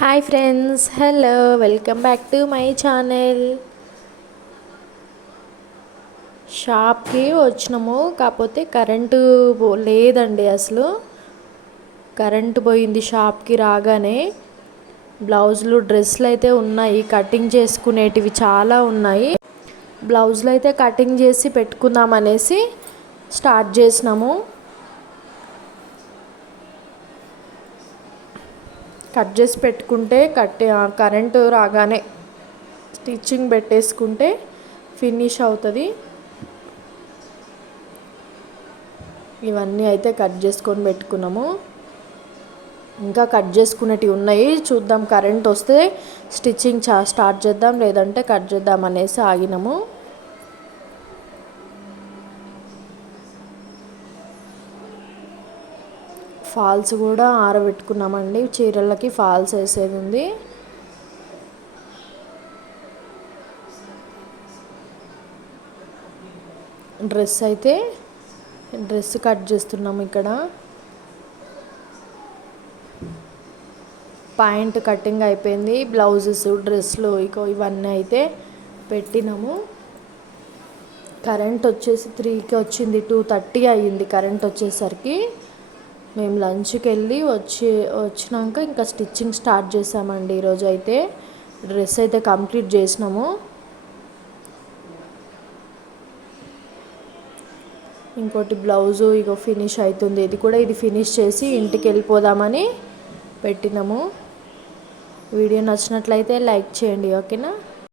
Hi friends, hello, welcome back to my channel. షాప్కి వచ్చినాము, కాకపోతే కరెంటు లేదండి. అసలు కరెంటు పోయింది. షాప్కి రాగానే బ్లౌజులు, డ్రెస్సులు అయితే ఉన్నాయి, కటింగ్ చేసుకునేటివి చాలా ఉన్నాయి. బ్లౌజులు అయితే కటింగ్ చేసి పెట్టుకుందాం అనేసి స్టార్ట్ చేసినాము. కట్ చేసి పెట్టుకుంటే కరెంటు రాగానే స్టిచ్చింగ్ పెట్టేసుకుంటే ఫినిష్ అవుతుంది. ఇవన్నీ అయితే కట్ చేసుకొని పెట్టుకున్నాము. ఇంకా కట్ చేసుకునేటివి ఉన్నాయి, చూద్దాం. కరెంట్ వస్తే స్టిచ్చింగ్ స్టార్ట్ చేద్దాం, లేదంటే కట్ చేద్దాం అనేసి ఆగినాము. ఫాల్స్ కూడా ఆరబెట్టుకున్నామండి. చీరలకి ఫాల్స్ వేసేది ఉంది. డ్రెస్ కట్ చేస్తున్నాము. ఇక్కడ పాయింట్ కటింగ్ అయిపోయింది. బ్లౌజెస్, డ్రెస్సులు ఇవన్నీ అయితే పెట్టినాము. కరెంట్ వచ్చేసి 3కి వచ్చింది. 2:30 అయ్యింది కరెంట్ వచ్చేసరికి. మేము లంచ్కి వెళ్ళి వచ్చినాక ఇంకా స్టిచ్చింగ్ స్టార్ట్ చేసామండి. ఈరోజు అయితే డ్రెస్ అయితే కంప్లీట్ చేసినాము. ఇంకోటి బ్లౌజు ఫినిష్ అవుతుంది. ఇది ఫినిష్ చేసి ఇంటికి వెళ్ళిపోదామని పెట్టినాము. వీడియో నచ్చినట్లయితే లైక్ చేయండి, ఓకేనా.